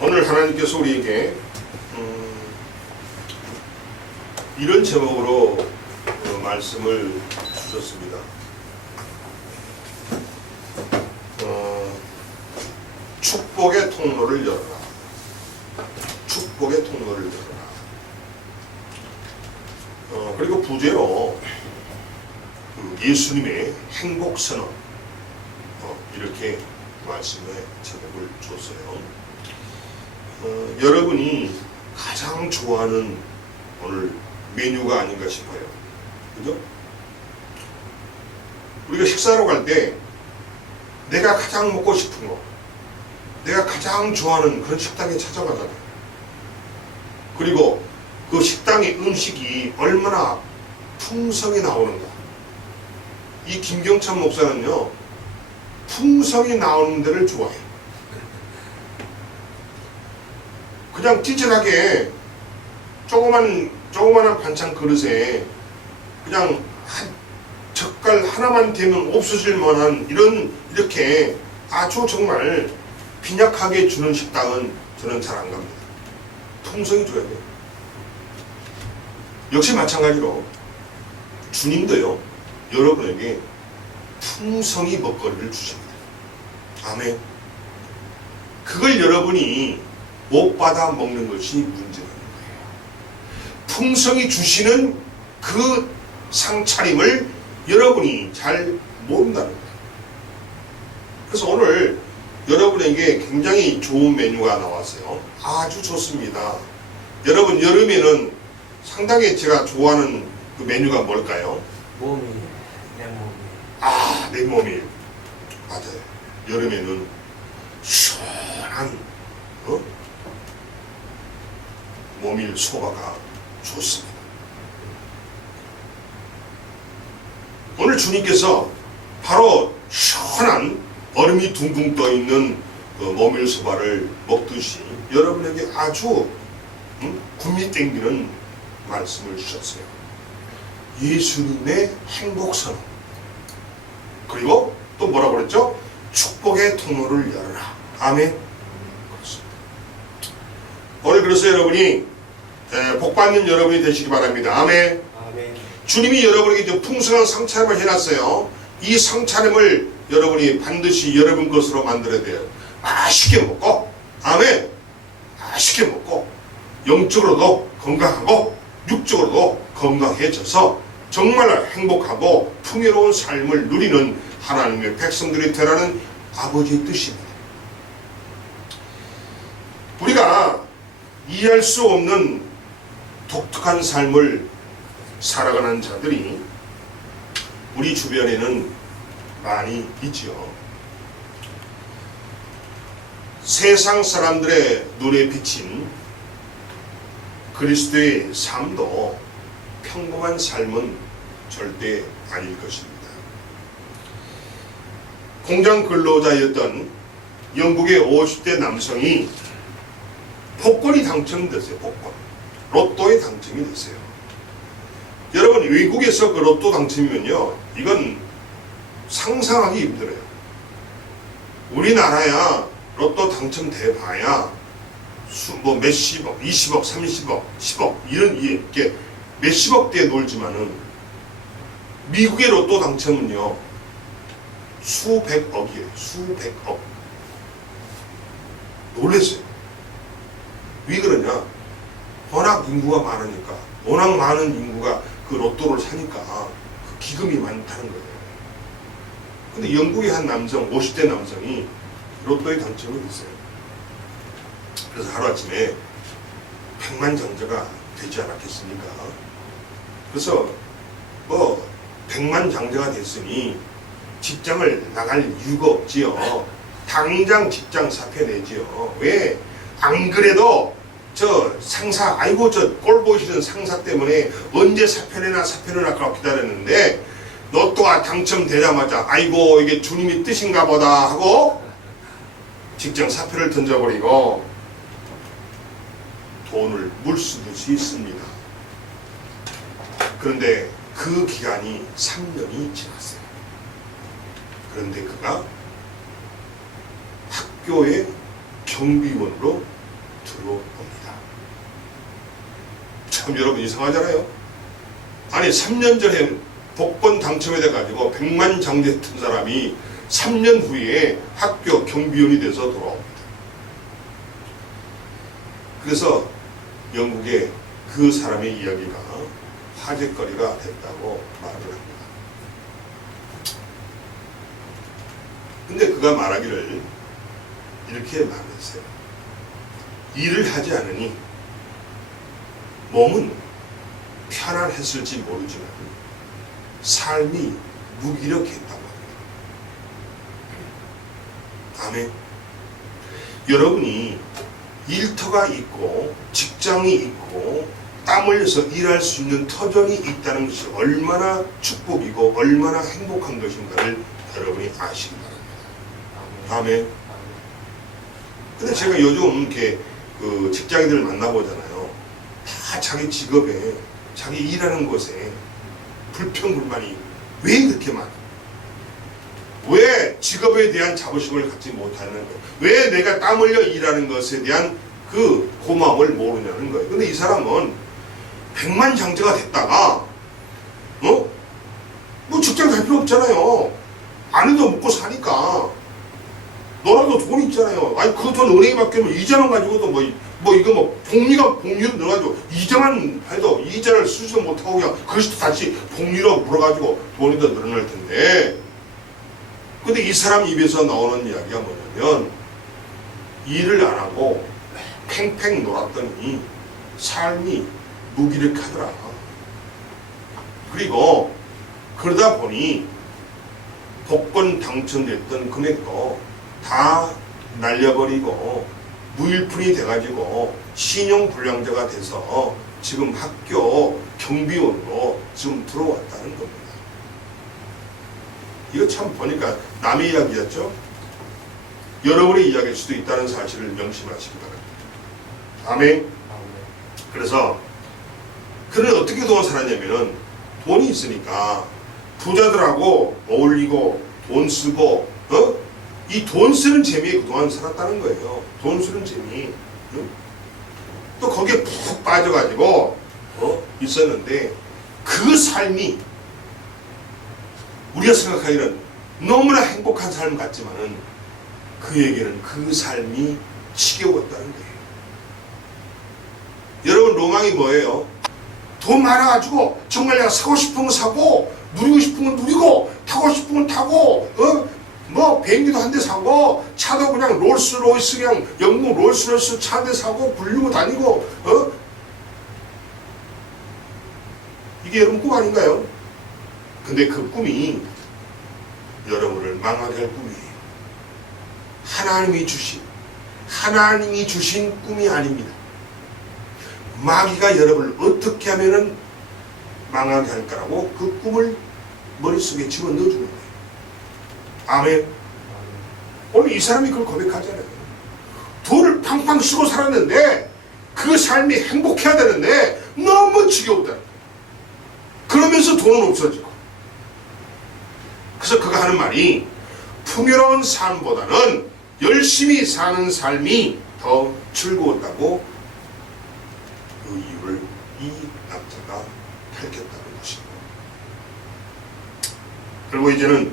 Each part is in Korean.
오늘 하나님께서 우리에게 이런 제목으로 말씀을 주셨습니다. 축복의 통로를 열어라. 축복의 통로를 열어라. 그리고 부제로 예수님의 행복선언, 이렇게 말씀의 제목을 줬어요. 여러분이 가장 좋아하는 오늘 메뉴가 아닌가 싶어요. 그죠? 우리가 식사하러 갈 때 내가 가장 먹고 싶은 거, 내가 가장 좋아하는 그런 식당에 찾아가잖아요. 그리고 그 식당의 음식이 얼마나 풍성이 나오는가. 이 김경찬 목사는요, 풍성이 나오는 데를 좋아해요. 그냥 찌질하게 조그만한 반찬 그릇에 그냥 한 젓갈 하나만 되면 없어질 만한 이렇게 아주 정말 빈약하게 주는 식당은 저는 잘 안 갑니다. 풍성이 줘야 돼요. 역시 마찬가지로 주님도요, 여러분에게 풍성히 먹거리를 주십니다. 아멘. 그걸 여러분이 못 받아 먹는 것이 문제라는 거예요. 풍성히 주시는 그 상차림을 여러분이 잘 모른다는 거예요. 그래서 오늘 여러분에게 굉장히 좋은 메뉴가 나왔어요. 아주 좋습니다. 여러분, 여름에는 상당히 제가 좋아하는 그 메뉴가 뭘까요? 냉모밀. 맞아요. 여름에는 시원한 모밀 소바가 좋습니다. 오늘 주님께서 바로 시원한 얼음이 둥둥 떠있는 그 모밀 소바를 먹듯이 여러분에게 아주 군미 땡기는 말씀을 주셨어요. 예수님의 행복선언. 그리고 또 뭐라고 그랬죠? 축복의 통로를 열어라. 아멘. 그렇습니다. 오늘 그래서 여러분이 복받는 여러분이 되시기 바랍니다. 아멘. 아멘. 주님이 여러분에게 풍성한 상차림을 해놨어요. 이 상차림을 여러분이 반드시 여러분 것으로 만들어야 돼요. 맛있게 먹고, 아멘. 맛있게 먹고, 영적으로도 건강하고 육적으로도 건강해져서 정말 행복하고 풍요로운 삶을 누리는 하나님의 백성들이 되라는 아버지의 뜻입니다. 우리가 이해할 수 없는 독특한 삶을 살아가는 자들이 우리 주변에는 많이 있지요. 세상 사람들의 눈에 비친 그리스도의 삶도 평범한 삶은 절대 아닐 것입니다. 공장 근로자였던 영국의 50대 남성이 복권이 당첨됐어요. 복권. 로또에 당첨이 됐어요. 여러분, 외국에서 그 로또 당첨이면요, 이건 상상하기 힘들어요. 우리나라야 로또 당첨돼봐야 몇십억, 20억, 30억, 10억 이렇게 몇십억대에 놀지만은 미국의 로또 당첨은요 수백억이에요. 수백억. 놀랬어요. 왜 그러냐? 워낙 인구가 많으니까, 워낙 많은 인구가 그 로또를 사니까 그 기금이 많다는 거예요. 근데 영국의 한 남성, 50대 남성이 로또에 당첨이 됐어요. 그래서 하루아침에 백만장자가 되지 않았겠습니까? 그래서 백만장자가 됐으니 직장을 나갈 이유가 없지요. 당장 직장 사표 내지요. 왜? 안 그래도 저 상사, 아이고 저 꼴 보시는 상사 때문에 언제 사표 내나 아까 기다렸는데 로또가 당첨되자마자 아이고 이게 주님이 뜻인가 보다 하고 직장 사표를 던져버리고 돈을 물쓰듯이 씁니다. 그런데 그 기간이 3년이 지났어요. 그런데 그가 학교에 경비원으로 들어옵니다. 참 여러분 이상하잖아요. 아니 3년 전에 복권 당첨이 돼가지고 100만 장됐던 사람이 3년 후에 학교 경비원이 돼서 돌아옵니다. 그래서 영국에 그 사람의 이야기가 화제거리가 됐다고 말을 합니다. 근데 그가 말하기를 이렇게 말했어요. 일을 하지 않으니 몸은 편안했을지 모르지만 삶이 무기력했다고 합니다. 아멘. 여러분이 일터가 있고 직장이 있고 땀 흘려서 일할 수 있는 터전이 있다는 것이 얼마나 축복이고 얼마나 행복한 것인가를 여러분이 아시기 바랍니다. 아멘. 근데 제가 요즘 이렇게 그 직장인들을 만나보잖아요. 다 자기 직업에, 자기 일하는 곳에 불평불만이 왜 그렇게 많아? 왜 직업에 대한 자부심을 갖지 못하는 거예요? 왜 내가 땀 흘려 일하는 것에 대한 그 고마움을 모르냐는 거예요. 근데 이 사람은 백만장자가 됐다가 뭐 직장 갈 필요 없잖아요. 아내도 먹고 사니까 너라도 돈 있잖아요. 아니 그 돈 은행에 맡기면 이자만 가지고도 이거 복리로 넣어가지고 이자만 해도 이자를 쓰지도 못하고 그냥 그것도 다시 복리로 물어가지고 돈이 더 늘어날 텐데. 근데 이 사람 입에서 나오는 이야기가 뭐냐면 일을 안 하고 팽팽 놀았더니 삶이 무기력하더라. 그리고 그러다 보니 복권 당첨됐던 금액도 다 날려버리고 무일푼이 돼가지고 신용불량자가 돼서 지금 학교 경비원으로 지금 들어왔다는 겁니다. 이거 참 보니까 남의 이야기였죠? 여러분의 이야기일 수도 있다는 사실을 명심하시기 바랍니다. 아멘. 그래서 그는 어떻게 돈 살았냐면은 돈이 있으니까 부자들하고 어울리고 돈 쓰고 이 돈 쓰는 재미에 그동안 살았다는 거예요. 돈 쓰는 재미. 또 거기에 푹 빠져가지고 있었는데 그 삶이 우리가 생각하기는 너무나 행복한 삶 같지만은 그에게는 그 삶이 지겨웠다는 거예요. 여러분 로망이 뭐예요? 돈 많아가지고 정말 내가 사고 싶은 거 사고 누리고 싶은 건 누리고 타고 싶은 건 타고 비행기도 한 대 사고 차도 그냥 롤스로이스 그냥 영국 롤스로이스 차 한 대 사고 굴리고 다니고 이게 여러분 꿈 아닌가요? 근데 그 꿈이 여러분을 망하게 할 꿈이에요. 하나님이 주신 꿈이 아닙니다. 마귀가 여러분을 어떻게 하면은 망하게 할까라고 그 꿈을 머릿속에 집어넣어주는 거예요. 아멘. 오늘 이 사람이 그걸 고백하잖아요. 돈을 팡팡 쓰고 살았는데 그 삶이 행복해야 되는데 너무 지겹다. 그러면서 돈은 없어지고. 그래서 그가 하는 말이 풍요로운 삶보다는 열심히 사는 삶이 더 즐거웠다고 그 이유를 이 남자가 밝혔다는 것입니다. 그리고 이제는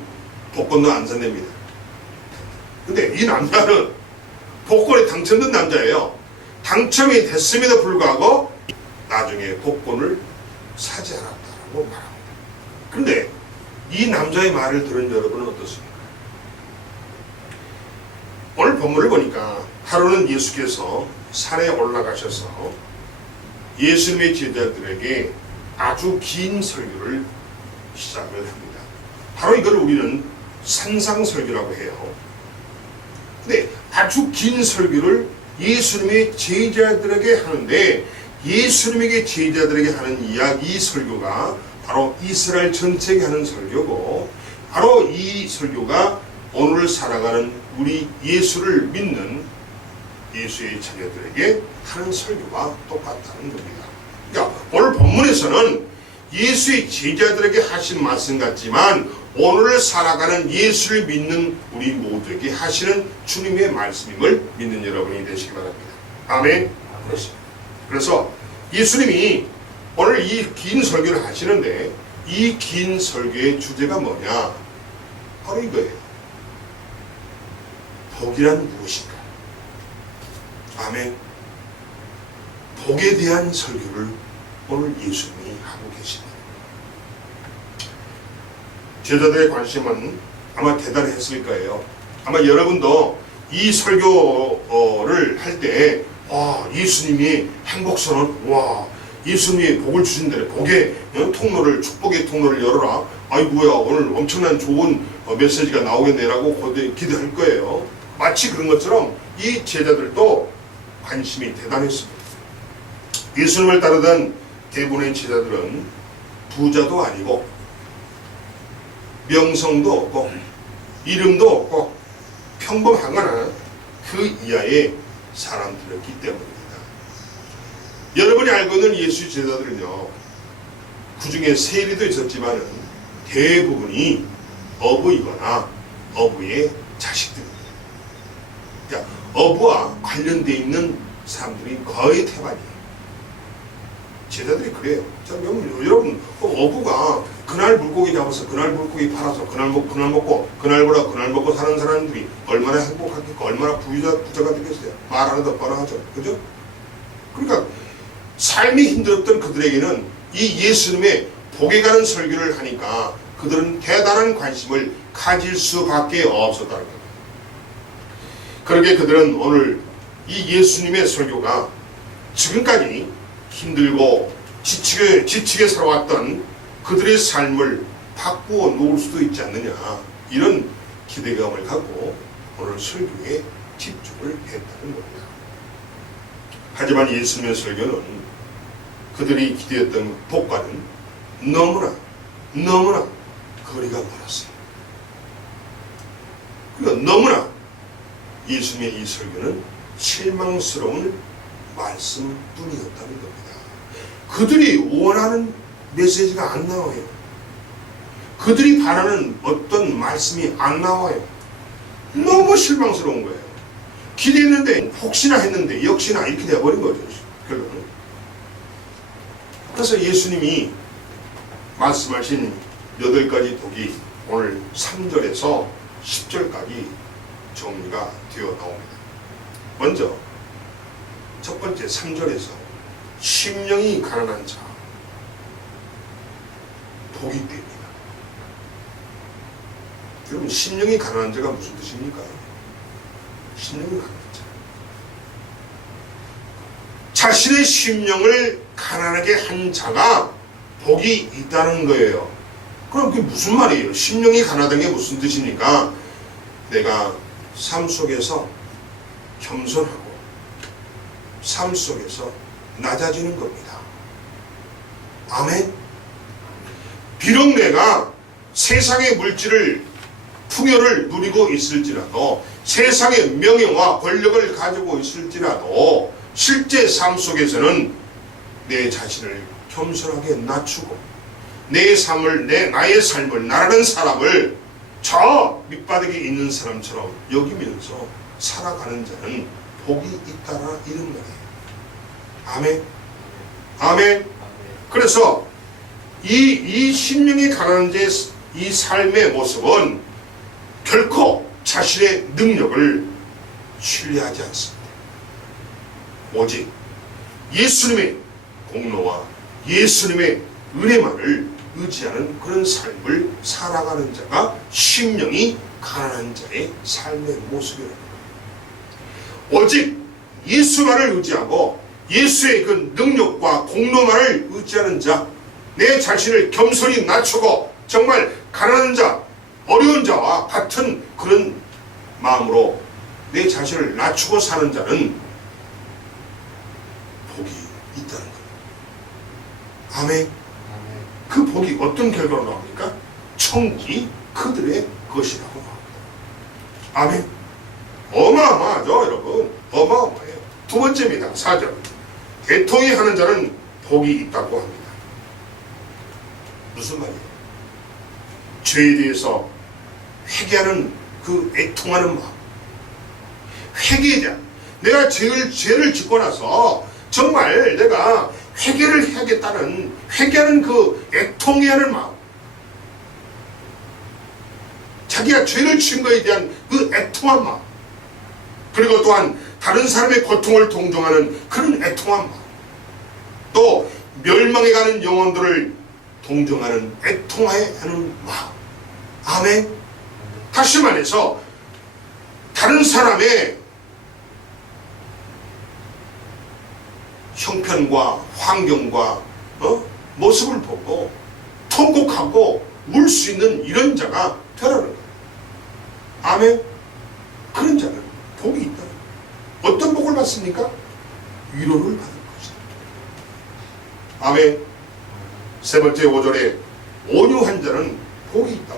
복권도 안 산답니다. 근데 이 남자는 복권에 당첨된 남자예요. 당첨이 됐음에도 불구하고 나중에 복권을 사지 않았다고 말합니다. 그런데 이 남자의 말을 들은 여러분은 어떻습니까? 오늘 본문을 보니까 하루는 예수께서 산에 올라가셔서 예수님의 제자들에게 아주 긴 설교를 시작을 합니다. 바로 이걸 우리는 산상설교라고 해요. 근데 아주 긴 설교를 예수님의 제자들에게 하는데 예수님에게 제자들에게 하는 이 설교가 바로 이스라엘 전체에게 하는 설교고 바로 이 설교가 오늘 살아가는 우리 예수를 믿는 예수의 자녀들에게 하는 설교와 똑같다는 겁니다. 그러니까 오늘 본문에서는 예수의 제자들에게 하신 말씀 같지만 오늘을 살아가는 예수를 믿는 우리 모두에게 하시는 주님의 말씀임을 믿는 여러분이 되시기 바랍니다. 아멘. 그래서 예수님이 오늘 이 긴 설교를 하시는데 이 긴 설교의 주제가 뭐냐? 바로 이거예요. 복이란 무엇인가? 아멘. 복에 대한 설교를 오늘 예수님이 하고 계십니다. 제자들의 관심은 아마 대단했을 거예요. 아마 여러분도 이 설교를 할 때 예수님이 행복선언, 예수님이 복을 주신다네. 복의 통로를, 축복의 통로를 열어라. 아이고야, 오늘 엄청난 좋은 메시지가 나오겠네라고 기대할 거예요. 마치 그런 것처럼 이 제자들도 관심이 대단했습니다. 예수님을 따르던 대부분의 제자들은 부자도 아니고 명성도 없고 이름도 없고 평범하거나 그 이하의 사람들이었기 때문입니다. 여러분이 알고 있는 예수 제자들은요, 그 중에 세리도 있었지만 대부분이 어부이거나 어부의 자식들입니다. 그러니까 어부와 관련되어 있는 사람들이 거의 태반이에요. 제자들이 그래요. 자, 여러분, 어부가 그날 물고기 잡아서 그날 물고기 팔아서 그날 먹고 그날 벌어 그날 먹고 사는 사람들이 얼마나 행복하겠고 얼마나 부자가 되겠어요. 말 하나도 뻔하죠. 그죠? 그러니까 삶이 힘들었던 그들에게는 이 예수님의 복에 가는 설교를 하니까 그들은 대단한 관심을 가질 수밖에 없었다는 겁니다. 그러게 그들은 오늘 이 예수님의 설교가 지금까지 힘들고 지치게 살아왔던 그들의 삶을 바꾸어 놓을 수도 있지 않느냐, 이런 기대감을 갖고 오늘 설교에 집중을 했다는 겁니다. 하지만 예수님의 설교는 그들이 기대했던 복과는 너무나 거리가 멀었어요. 그러니까 너무나 예수님의 이 설교는 실망스러운 말씀뿐이었다는 겁니다. 그들이 원하는 메시지가 안 나와요. 그들이 바라는 어떤 말씀이 안 나와요. 너무 실망스러운 거예요. 기대했는데 혹시나 했는데 역시나 이렇게 되어버린 거죠. 결국은. 그래서 예수님이 말씀하신 8가지 복이 오늘 3절에서 10절까지 정리가 되어 나옵니다. 먼저 첫 번째 3절에서 심령이 가난한 자 복이 됩니다. 여러분, 심령이 가난한 자가 무슨 뜻입니까? 심령이 가난한 자, 자신의 심령을 가난하게 한 자가 복이 있다는 거예요. 그럼 그게 무슨 말이에요? 심령이 가난한 게 무슨 뜻입니까? 내가 삶 속에서 겸손하고 삶 속에서 낮아지는 겁니다. 아멘. 비록 내가 세상의 물질을 풍요를 누리고 있을지라도, 세상의 명예와 권력을 가지고 있을지라도 실제 삶 속에서는 내 자신을 겸손하게 낮추고 나의 삶을 나라는 사람을 저 밑바닥에 있는 사람처럼 여기면서 살아가는 자는 복이 있다라, 이런 말이에요. 아멘. 아멘. 그래서 이 심령이 가난한 자의 이 삶의 모습은 결코 자신의 능력을 신뢰하지 않습니다. 오직 예수님의 공로와 예수님의 은혜만을 의지하는 그런 삶을 살아가는 자가 심령이 가난한 자의 삶의 모습이라는 거예요. 오직 예수만을 의지하고 예수의 그 능력과 공로만을 의지하는 자, 내 자신을 겸손히 낮추고 정말 가난한 자, 어려운 자와 같은 그런 마음으로 내 자신을 낮추고 사는 자는 복이 있다는 겁니다. 아멘. 그 복이 어떤 결과로 나옵니까? 천국이 그들의 것이라고 나옵니다. 아멘. 어마어마하죠, 여러분. 어마어마해요. 두 번째입니다. 4절. 대통이 하는 자는 복이 있다고 합니다. 무슨 말이에요? 죄에 대해서 회개하는 그 애통하는 마음, 회개에 대한, 내가 죄를 짓고 나서 정말 내가 회개를 해야겠다는, 회개하는 그 애통해야 하는 마음, 자기가 죄를 지은 것에 대한 그 애통한 마음, 그리고 또한 다른 사람의 고통을 동정하는 그런 애통한 마음, 또 멸망해가는 영혼들을 동정하는 애통해야 하는 마음. 아멘. 다시 말해서 다른 사람의 형편과 환경과 모습을 보고 통곡하고 울 수 있는 이런 자가 되라는 거예요. 아멘. 그런 자는 복이 있다. 어떤 복을 받습니까? 위로를 받을 것이다. 아멘. 세 번째 5절에 온유한 자는 복이 있다.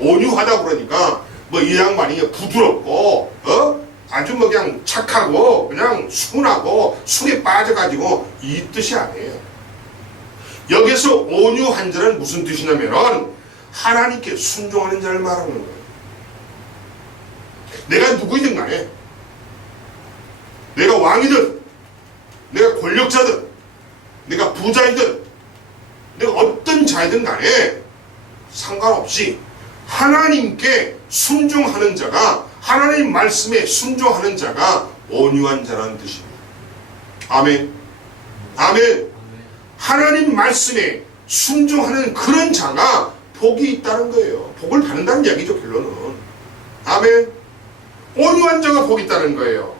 온유하다 그러니까 뭐 이 양반이 부드럽고 아주 뭐 그냥 착하고 그냥 순하고 술에 빠져가지고 이 뜻이 아니에요. 여기서 온유한 자는 무슨 뜻이냐면은 하나님께 순종하는 자를 말하는 거예요. 내가 누구이든 간에, 내가 왕이든 내가 권력자든 내가 부자이든 내가 어떤 자이든 간에 상관없이 하나님께 순종하는 자가, 하나님 말씀에 순종하는 자가 온유한 자라는 뜻입니다. 아멘. 아멘. 하나님 말씀에 순종하는 그런 자가 복이 있다는 거예요. 복을 받는다는 이야기죠, 결론은. 아멘. 온유한 자가 복이 있다는 거예요.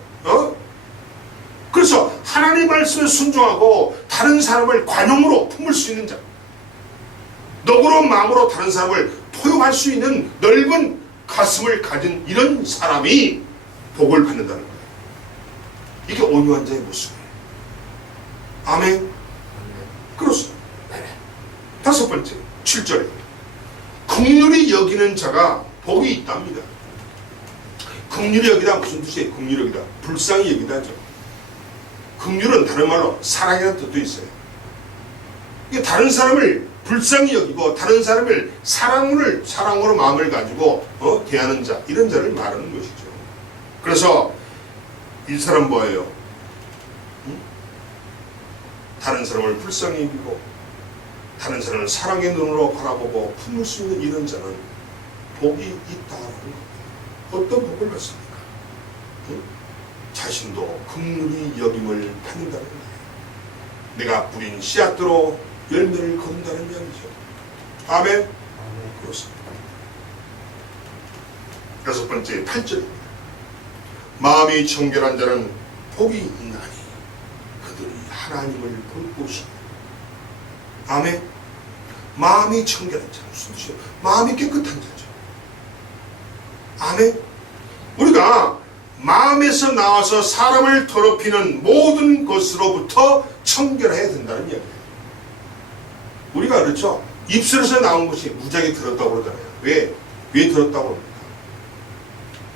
그래서 하나님 말씀에 순종하고 다른 사람을 관용으로 품을 수 있는 자, 너그러운 마음으로 다른 사람을 포용할 수 있는 넓은 가슴을 가진 이런 사람이 복을 받는다는 거예요. 이게 온유한 자의 모습이에요. 아멘. 그렇습니다. 다섯 번째 7절, 긍휼히 여기는 자가 복이 있답니다. 긍휼히 여기다 무슨 뜻이에요? 긍휼히 여기다 불쌍히 여기다죠. 긍휼은 다른 말로 사랑이라는 뜻도 있어요. 이게 다른 사람을 불쌍히 여기고 다른 사람을 사랑으로 마음을 가지고 대하는 자, 이런 자를 말하는 것이죠. 그래서 이 사람 뭐예요? 다른 사람을 불쌍히 여기고 다른 사람을 사랑의 눈으로 바라보고 품을 수 있는 이런 자는 복이 있다는 겁니다. 어떤 복을 받습니까? 자신도 긍휼히 여김을 받는다는 거예요. 내가 뿌린 씨앗대로 열매를 거둔다는 이야기죠. 아멘. 그렇습니다. 여섯 번째 8절입니다. 마음이 청결한 자는 복이 있나니 그들이 하나님을 볼 것이다. 아멘. 마음이 청결한 자, 무슨 뜻이에요? 마음이 깨끗한 자죠. 아멘. 우리가 마음에서 나와서 사람을 더럽히는 모든 것으로부터 청결해야 된다는 이야기예요. 우리가 그렇죠? 입술에서 나온 것이 무지하게 더럽다고 그러잖아요. 왜 더럽다고 합니까?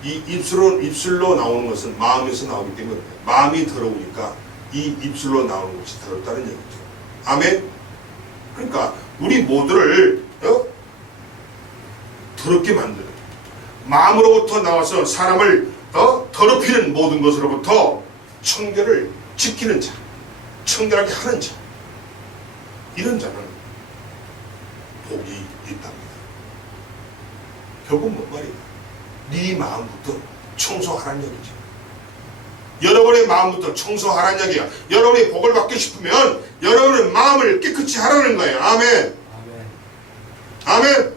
이 입술로 나오는 것은 마음에서 나오기 때문에 마음이 더러우니까 이 입술로 나오는 것이 더럽다는 얘기죠. 아멘. 그러니까 우리 모두를 더럽게 만드는, 마음으로부터 나와서 사람을 더럽히는 모든 것으로부터 청결을 지키는 자, 청결하게 하는 자, 이런 자는 복이 있답니다. 결국 뭔 말이에요? 네 마음부터 청소하라는 얘기죠. 여러분의 마음부터 청소하라는 얘기야. 여러분이 복을 받고 싶으면 여러분의 마음을 깨끗이 하라는 거예요. 아멘. 아멘.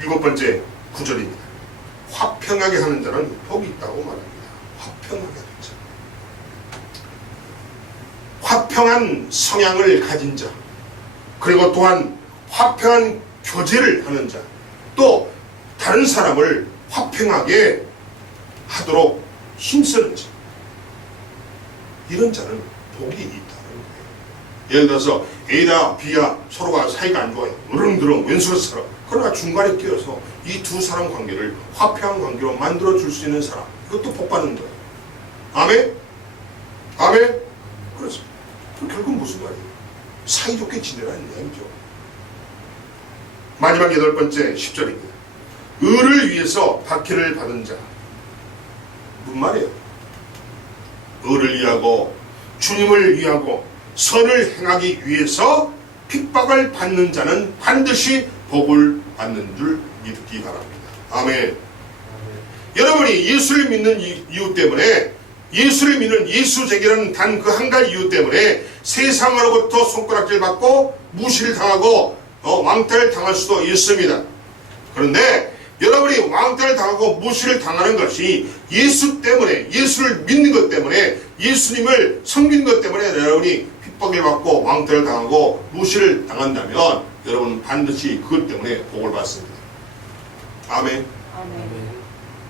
일곱 번째 9절입니다. 화평하게 하는 자는 복이 있다고 말합니다. 화평하게 하는 자. 화평한 성향을 가진 자, 그리고 또한 화평한 교제를 하는 자, 또 다른 사람을 화평하게 하도록 힘쓰는 자, 이런 자는 복이 있다는 거예요. 예를 들어서 A나 B야 서로가 사이가 안 좋아요. 으릉드릉 왼수로처럼. 그러나 중간에 끼어서 이 두 사람 관계를 화평한 관계로 만들어줄 수 있는 사람, 이것도 복 받는 거예요. 아멘? 아멘? 그렇습니다. 결국 무슨 말이에요? 사이좋게 지내라는 이야기죠. 마지막 8번째 10절입니다. 의를 위해서 박해를 받은 자. 무슨 말이에요? 의를 위하고 주님을 위하고 선을 행하기 위해서 핍박을 받는 자는 반드시 복을 받는 줄 믿기 바랍니다. 아멘. 여러분이 예수를 믿는 이유 때문에, 예수를 믿는 예수쟁이라는 단 그 한 가지 이유 때문에 세상으로부터 손가락질 받고 무시를 당하고 왕따를 당할 수도 있습니다. 그런데 여러분이 왕따를 당하고 무시를 당하는 것이 예수 때문에, 예수를 믿는 것 때문에, 예수님을 섬기는 것 때문에 여러분이 핍박을 받고 왕따를 당하고 무시를 당한다면 여러분은 반드시 그것 때문에 복을 받습니다. 아멘. 아멘.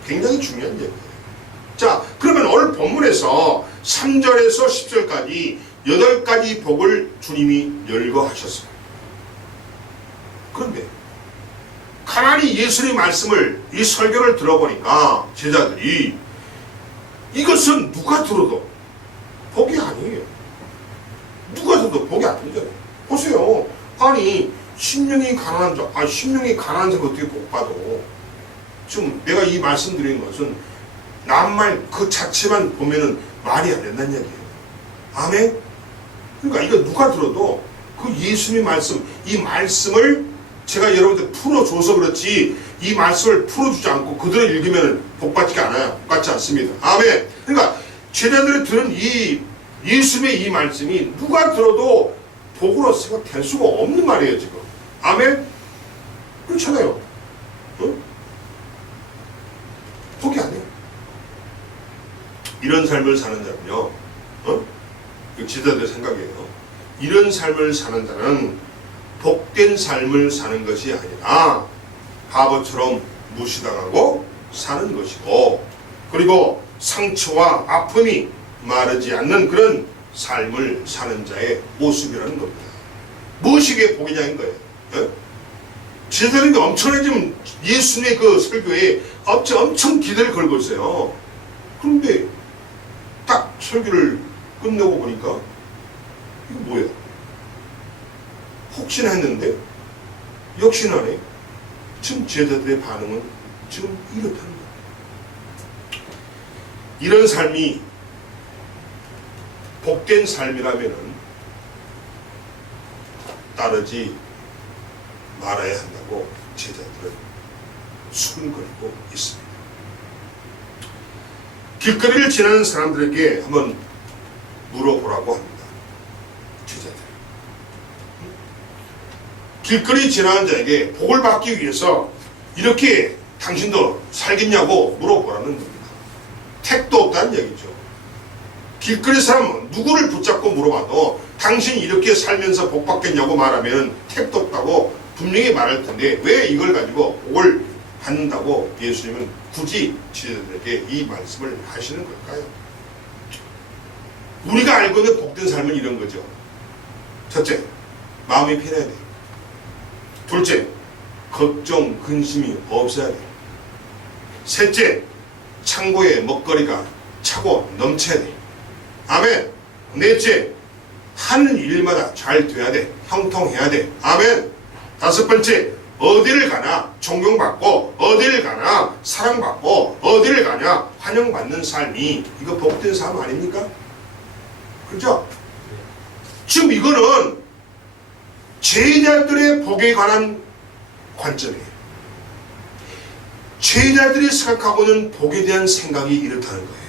굉장히 중요한 얘기예요. 자, 그러면 오늘 본문에서 3절에서 10절까지 8가지 복을 주님이 열거하셨어요. 그런데 가만히 예수님의 말씀을, 이 설교를 들어보니까 제자들이 이것은 누가 들어도 복이 아니에요. 누가 들어도 복이 아니잖아요. 보세요. 아니 심령이 가난한 자, 심령이 가난한 자가 어떻게 복 받아? 지금 내가 이 말씀드린 것은 낱말 그 자체만 보면은 말이 안 된다는 얘기예요. 아멘? 그러니까 이거 누가 들어도 그 예수님 말씀, 이 말씀을 제가 여러분들 풀어줘서 그렇지 이 말씀을 풀어주지 않고 그대로 읽으면 복받지가 않아요. 복받지 않습니다. 아멘. 그러니까 제자들이 들은 이 예수님의 이 말씀이 누가 들어도 복으로서 될 수가 없는 말이에요 지금. 아멘. 그렇잖아요. 어? 복이 아니에요. 이런 삶을 사는 자는요, 제자들의 생각이에요. 이런 삶을 사는 자는 복된 삶을 사는 것이 아니라 바보처럼 무시당하고 사는 것이고, 그리고 상처와 아픔이 마르지 않는 그런 삶을 사는 자의 모습이라는 겁니다. 무엇이 복이냐인 거예요. 제자들이 엄청나게 지금 예수님의 그 설교에 엄청 기대를 걸고 있어요. 그런데 딱 설교를 끝내고 보니까 이거 뭐야? 혹시나 했는데 역시나네. 지금 제자들의 반응은 지금 이렇다는 거예요. 이런 삶이 복된 삶이라면은 따르지 말아야 한다고 제자들은 수근거리고 있습니다. 길거리를 지나는 사람들에게 한번 물어보라고 합니다. 제자들. 길거리 지나는 자에게 복을 받기 위해서 이렇게 당신도 살겠냐고 물어보라는 겁니다. 택도 없다는 얘기죠. 길거리 사람은 누구를 붙잡고 물어봐도 당신이 이렇게 살면서 복 받겠냐고 말하면 택도 없다고 분명히 말할 텐데 왜 이걸 가지고 복을 받는다고 예수님은 굳이 제자들에게 이 말씀을 하시는 걸까요? 우리가 알고 있는 복된 삶은 이런 거죠. 첫째, 마음이 편해야 돼요. 둘째, 걱정, 근심이 없어야 돼요. 셋째, 창고에 먹거리가 차고 넘쳐야 돼요. 아멘. 넷째, 하는 일마다 잘 돼야 돼. 형통해야 돼. 아멘. 다섯 번째, 어디를 가나 존경받고 어디를 가나 사랑받고 어디를 가나 환영받는 삶이 이거 복된 삶 아닙니까? 그렇죠? 지금 이거는 제자들의 복에 관한 관점이에요. 제자들이 생각하고 있는 복에 대한 생각이 이렇다는 거예요.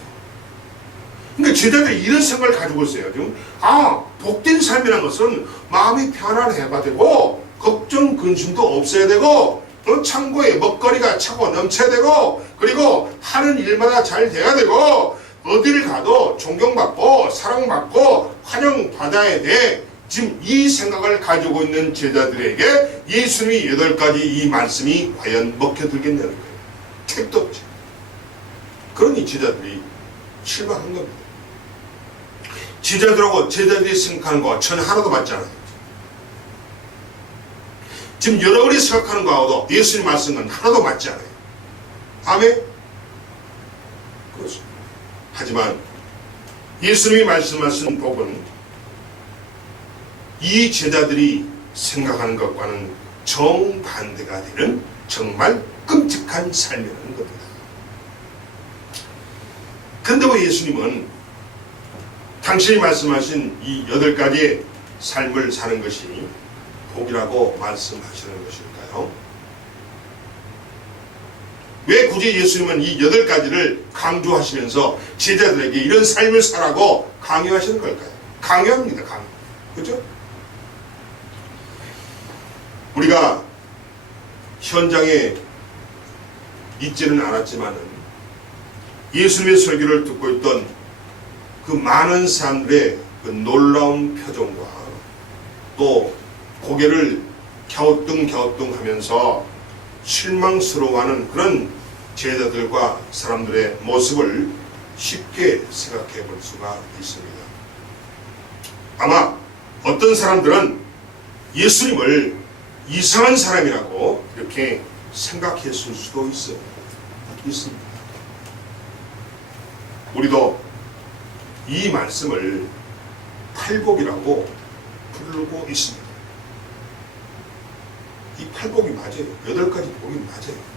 그러니까 제자들이 이런 생각을 가지고 있어요. 지금 복된 삶이라는 것은 마음이 편안해야 되고 걱정 근심도 없어야 되고 창고에 먹거리가 차고 넘쳐야 되고 그리고 하는 일마다 잘 돼야 되고 어디를 가도 존경받고 사랑받고 환영받아야 돼. 지금 이 생각을 가지고 있는 제자들에게 예수님이 8가지 이 말씀이 과연 먹혀들겠냐는 거예요. 택도 없지. 그러니 제자들이 실망한 겁니다. 제자들하고 제자들이 생각하는 거와 전혀 하나도 맞지 않아요. 지금 여러분이 생각하는 거하고도 예수님 말씀은 하나도 맞지 않아요. 아멘? 그렇습니다. 하지만 예수님이 말씀하신 복은 이 제자들이 생각하는 것과는 정반대가 되는 정말 끔찍한 삶이라는 겁니다. 그런데 왜 예수님은 당신이 말씀하신 이 8가지의 삶을 사는 것이 복이라고 말씀하시는 것일까요? 왜 굳이 예수님은 이 8가지를 강조하시면서 제자들에게 이런 삶을 살라고 강요하시는 걸까요? 강요합니다. 강요. 그렇죠? 우리가 현장에 있지는 않았지만은 예수님의 설교를 듣고 있던 그 많은 사람들의 그 놀라운 표정과 또 고개를 갸우뚱갸우뚱 하면서 실망스러워하는 그런 제자들과 사람들의 모습을 쉽게 생각해 볼 수가 있습니다. 아마 어떤 사람들은 예수님을 이상한 사람이라고 이렇게 생각했을 수도 있습니다. 우리도 이 말씀을 팔복이라고 부르고 있습니다. 이 팔복이 맞아요. 8가지 복이 맞아요.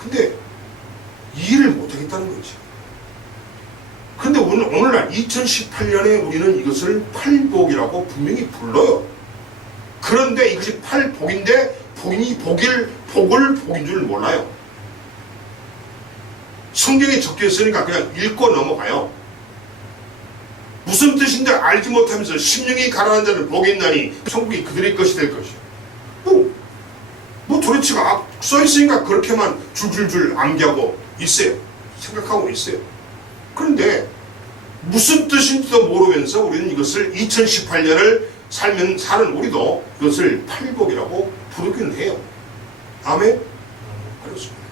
근데 이해를 못하겠다는 거지. 근데 오늘날 2018년에 우리는 이것을 팔복이라고 분명히 불러요. 그런데 이것이 팔복인데 본인이 복을 복인 줄 몰라요. 성경에 적혀 있으니까 그냥 읽고 넘어가요. 무슨 뜻인지 알지 못하면서 심령이 가난한 자는 복이 있나니 천국이 그들의 것이 될 것이요. 뭐 도대체가 써 있으니까 그렇게만 줄줄줄 암기하고 있어요. 생각하고 있어요. 그런데 무슨 뜻인지도 모르면서 우리는 이것을 2018년을 사는 우리도 이것을 팔복이라고 부르기는 해요. 아멘? 그렇습니다.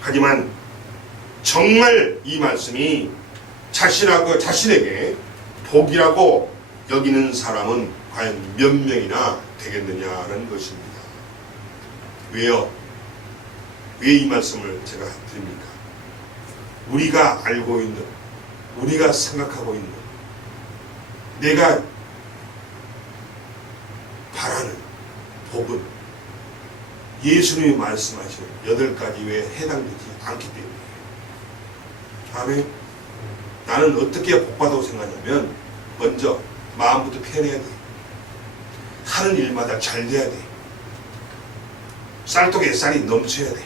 하지만 정말 이 말씀이 자신에게 복이라고 여기는 사람은 과연 몇 명이나 되겠느냐는 것입니다. 왜요? 왜 이 말씀을 제가 드립니까? 우리가 알고 있는, 우리가 생각하고 있는, 내가 바라는 복은 예수님이 말씀하신 8가지 외에 해당되지 않기 때문이에요. 아멘. 나는 어떻게 복받다고 생각하냐면 먼저 마음부터 편해야 돼. 하는 일마다 잘 돼야 돼. 쌀독에 쌀이 넘쳐야 돼.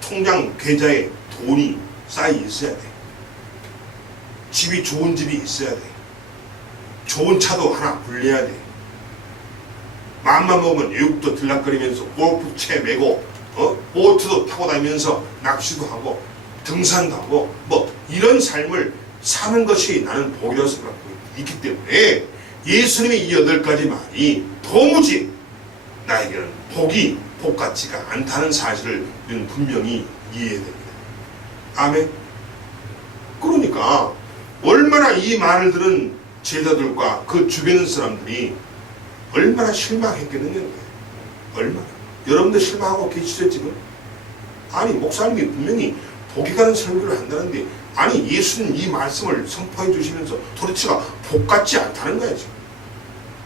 통장 계좌에 돈이 쌓여 있어야 돼. 집이 좋은 집이 있어야 돼. 좋은 차도 하나 굴려야 돼. 마음만 먹으면 외국도 들락거리면서 골프채 메고 보트도 타고 다니면서 낚시도 하고 등산도 하고 뭐 이런 삶을 사는 것이 나는 복이라고 생각하고 있기 때문에 예수님의 이 8가지 말이 도무지 나에게는 복 같지가 않다는 사실을 우리는 분명히 이해해야 됩니다. 아멘. 그러니까 얼마나 이 말을 들은 제자들과 그 주변 사람들이 얼마나 실망했겠느냐는 거예요. 얼마나. 여러분들 실망하고 계시죠 지금? 아니 목사님이 분명히 복이 가는 설교를 한다는데 아니 예수님 이 말씀을 선포해 주시면서 도대체가 복 같지 않다는 거야 지금.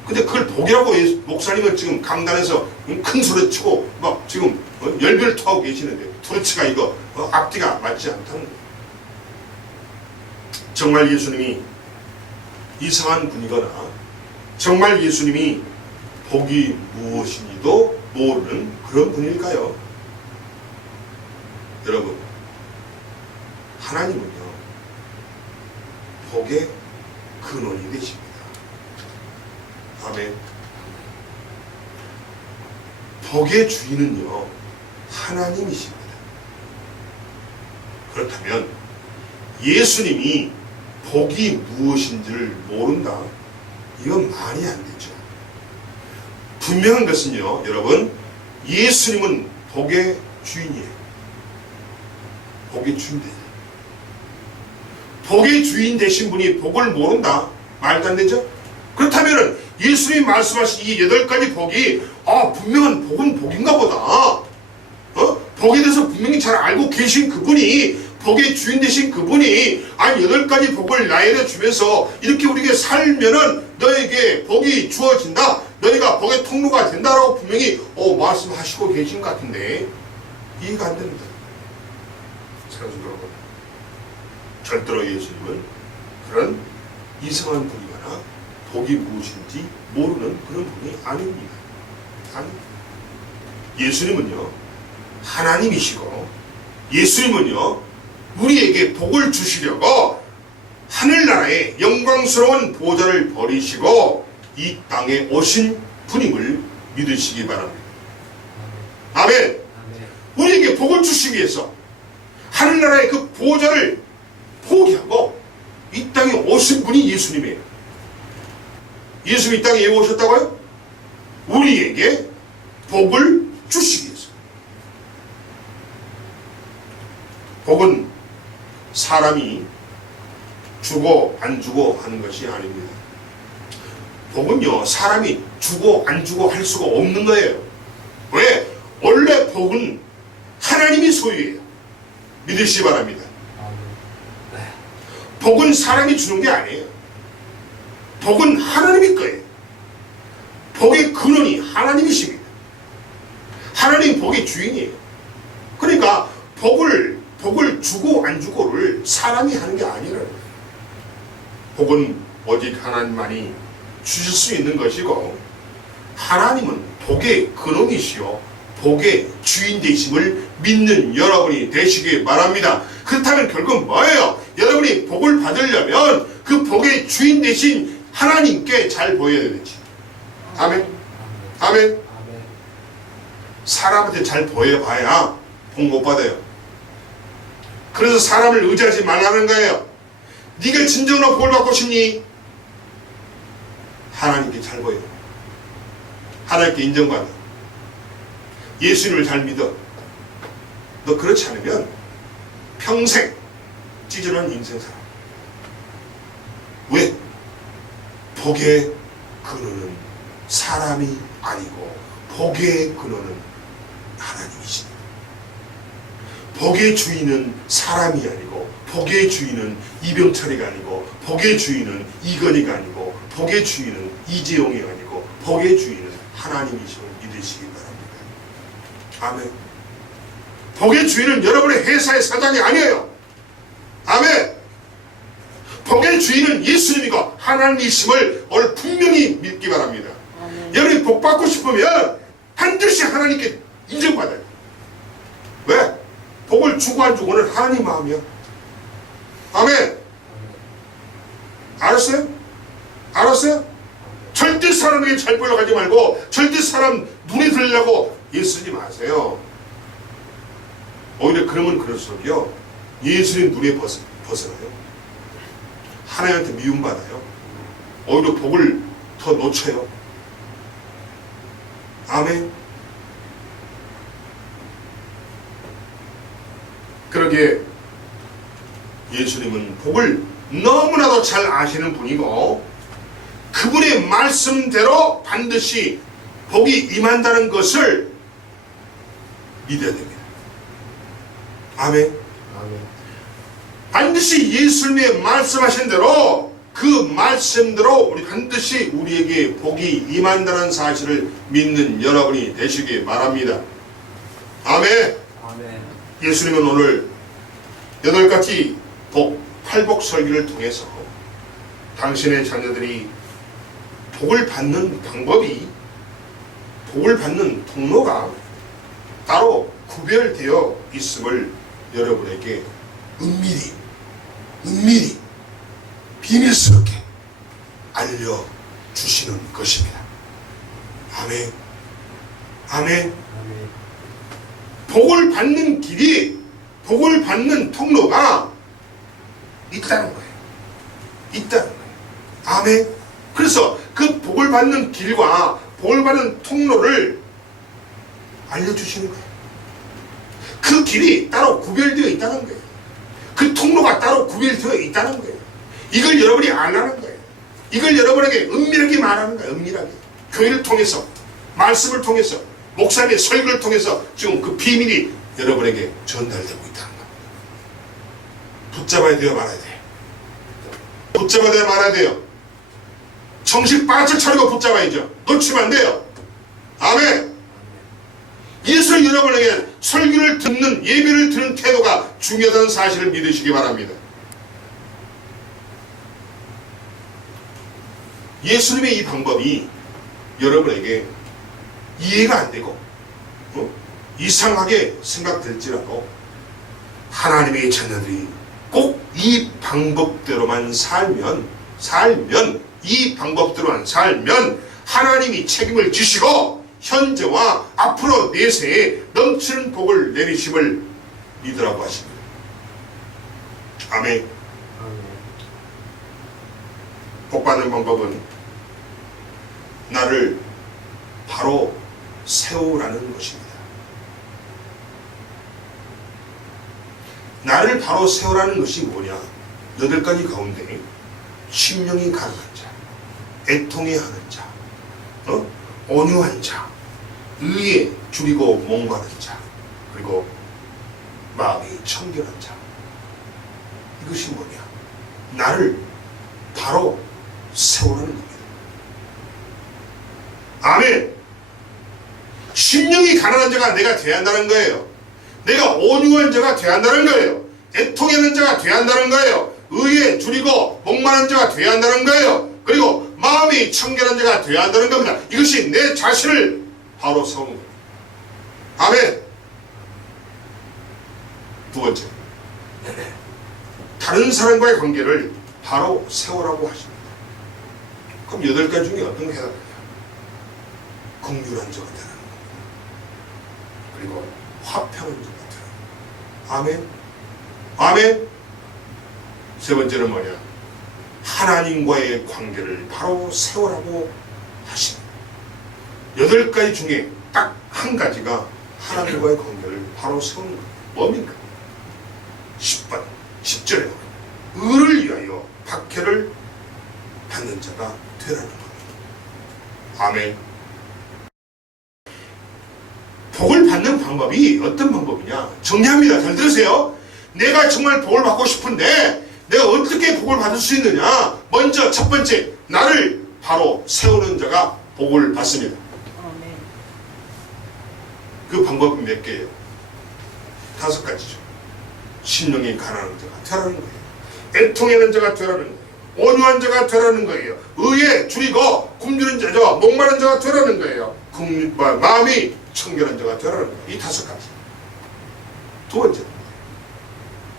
근데 그걸 복이라고 목사님은 지금 강단에서 큰 소리 치고 막 지금 열별토하고 계시는데 도대체가 이거 앞뒤가 맞지 않다는 거예요. 정말 예수님이 이상한 분이거나 정말 예수님이 복이 무엇인지도 모르는 그런 분일까요? 여러분, 하나님은요 복의 근원이 되십니다. 아멘. 복의 주인은요 하나님이십니다. 그렇다면 예수님이 복이 무엇인지를 모른다? 이건 말이 안 되죠. 분명한 것은요 여러분, 예수님은 복의 주인이에요. 복의 주인 되죠. 복의 주인 되신 분이 복을 모른다? 말도 안 되죠? 그렇다면 예수님이 말씀하신 이 8가지 복이 분명한 복은 복인가 보다. 복에 대해서 분명히 잘 알고 계신 그분이 복의 주인 되신 그분이 아니 8가지 복을 나에게 주면서 이렇게 우리에게 살면은 너에게 복이 주어진다, 너희가 복의 통로가 된다라고 분명히 말씀하시고 계신 것 같은데 이해가 안 됩니다. 사랑하는 여러분, 절대로 예수님은 그런 이상한 분이거나 복이 무엇인지 모르는 그런 분이 아닙니다. 아닙니다. 예수님은요 하나님이시고, 예수님은요 우리에게 복을 주시려고 하늘나라의 영광스러운 보좌를 버리시고 이 땅에 오신 분임을 믿으시기 바랍니다. 아멘. 우리에게 복을 주시기 위해서 하늘나라의 그 보좌를 포기하고 이 땅에 오신 분이 예수님이에요. 예수님이 이 땅에 왜 오셨다고요? 우리에게 복을 주시기 위해서. 복은 사람이 주고 안 주고 하는 것이 아닙니다. 복은요 사람이 주고 안 주고 할 수가 없는 거예요. 왜? 원래 복은 하나님이 소유해요. 믿으시기 바랍니다. 복은 사람이 주는 게 아니에요. 복은 하나님이 거예요. 복의 근원이 하나님이십니다. 하나님 복의 주인이에요. 그러니까 복을 주고 안 주고를 사람이 하는 게 아니라, 복은 오직 하나님만이 주실 수 있는 것이고, 하나님은 복의 근원이시요 복의 주인 되심을 믿는 여러분이 되시기 바랍니다. 그렇다면 결국 뭐예요? 여러분이 복을 받으려면 그 복의 주인 되신 하나님께 잘 보여야 되지. 아멘. 아멘. 사람한테 잘 보여봐야 복 못 받아요. 그래서 사람을 의지하지 말라는 거예요. 네가 진정으로 복을 받고 싶니? 하나님께 잘 보여. 하나님께 인정받아. 예수님을 잘 믿어. 너 그렇지 않으면 평생 찌질한 인생 살아. 왜? 복의 근원은 사람이 아니고 복의 근원은 하나님이십니다. 복의 주인은 사람이 아니고, 복의 주인은 이병철이가 아니고, 복의 주인은 이건희가 아니고, 복의 주인은 이재용이 아니고, 복의 주인은 하나님이심을 믿으시기 바랍니다. 아멘. 복의 주인은 여러분의 회사의 사장이 아니에요. 아멘. 복의 주인은 예수님이고 하나님이심을 오늘 분명히 믿기 바랍니다. 아멘. 여러분이 복 받고 싶으면 반드시 하나님께 인정받아야 돼요. 왜? 복을 주고 안 주고는 하나님 마음이야. 아멘. 알았어요? 알았어요? 절대 사람에게 잘 보이려고 하지 말고, 절대 사람 눈에 들려고 애쓰지 마세요. 오히려 그러면 그럴수록요 예수님 눈에 벗어나요. 하나님한테 미움받아요. 오히려 복을 더 놓쳐요. 아멘. 그러기에 예수님은 복을 너무나도 잘 아시는 분이고, 그분의 말씀대로 반드시 복이 임한다는 것을 믿어야 됩니다. 아멘. 아멘. 반드시 예수님의 말씀하신 대로, 그 말씀대로 우리 반드시 우리에게 복이 임한다는 사실을 믿는 여러분이 되시기 바랍니다. 아멘. 아멘. 예수님은 오늘 8가지 복, 팔복 설교를 통해서 당신의 자녀들이 복을 받는 방법이, 복을 받는 통로가 따로 구별되어 있음을 여러분에게 은밀히 비밀스럽게 알려주시는 것입니다. 아멘. 아멘. 복을 받는 길이, 복을 받는 통로가 있다는 거예요. 있다는 거예요. 아멘. 그래서 그 복을 받는 길과 복을 받는 통로를 알려주시는 거예요. 그 길이 따로 구별되어 있다는 거예요. 그 통로가 따로 구별되어 있다는 거예요. 이걸 여러분이 알라는 거예요. 이걸 여러분에게 은밀하게 말하는 거예요. 은밀하게. 교회를 통해서, 말씀을 통해서, 목사님의 설교를 통해서 지금 그 비밀이 여러분에게 전달되고 있다는 겁니다. 붙잡아야 돼요, 말아야 돼? 붙잡아야 돼요, 말아야 돼요? 정신 바짝 차리고 붙잡아야죠. 놓치면 안 돼요. 아멘. 예수 여러분에게 설교를 듣는, 예배를 드는 태도가 중요하다는 사실을 믿으시기 바랍니다. 예수님의 이 방법이 여러분에게 이해가 안 되고 이상하게 생각될지라도 하나님의 자녀들이 꼭 이 방법대로만 살면 이 방법대로만 살면 하나님이 책임을 지시고 현재와 앞으로 내세에 넘치는 복을 내리심을 믿으라고 하십니다. 아멘. 복받는 방법은 나를 바로 세우라는 것입니다. 나를 바로 세우라는 것이 뭐냐? 8가지 가운데 심령이 가난한 자, 애통해 하는 자, 온유한 자, 의에 줄이고 목마른 자, 그리고 마음이 청결한 자. 이것이 뭐냐? 나를 바로 세우라는 겁니다. 아멘. 심령이 가난한 자가 내가 되어야 한다는 거예요. 내가 온유한 자가 되어야 한다는 거예요. 애통하는 자가 되어야 한다는 거예요. 의에 줄이고 목마른 자가 되어야 한다는 거예요. 그리고 마음이 청결한 자가 되어야 한다는 겁니다. 이것이 내 자신을 바로 세우는 겁니다. 아멘. 두 번째, 다른 사람과의 관계를 바로 세우라고 하십니다. 그럼 8가지 중에 어떤 게 해당되냐? 긍휼한 자가 되는 겁니다. 그리고 화평한 자가 되는 겁니다. 아멘. 아멘. 세 번째는 뭐냐? 하나님과의 관계를 바로 세우라고 하십니다. 8가지 중에 딱 한 가지가 하나님과의 관계를 바로 세우는 겁니다. 뭡니까? 10번, 10절에 의를 위하여 박해를 받는 자가 되라는 겁니다. 아멘. 복을 받는 방법이 어떤 방법이냐? 정리합니다. 잘 들으세요. 내가 정말 복을 받고 싶은데 내가 어떻게 복을 받을 수 있느냐? 먼저 첫 번째, 나를 바로 세우는 자가 복을 받습니다. 아멘. 그 방법은 몇 개예요? 5가지죠. 심령이 가난한 자가 되라는 거예요. 애통하는 자가 되라는 거예요. 온유한 자가 되라는 거예요. 의에 줄이고 굶주린 자죠. 목마른 자가 되라는 거예요. 마음이 청결한 자가 되라는 거예요. 이 5가지. 두 번째는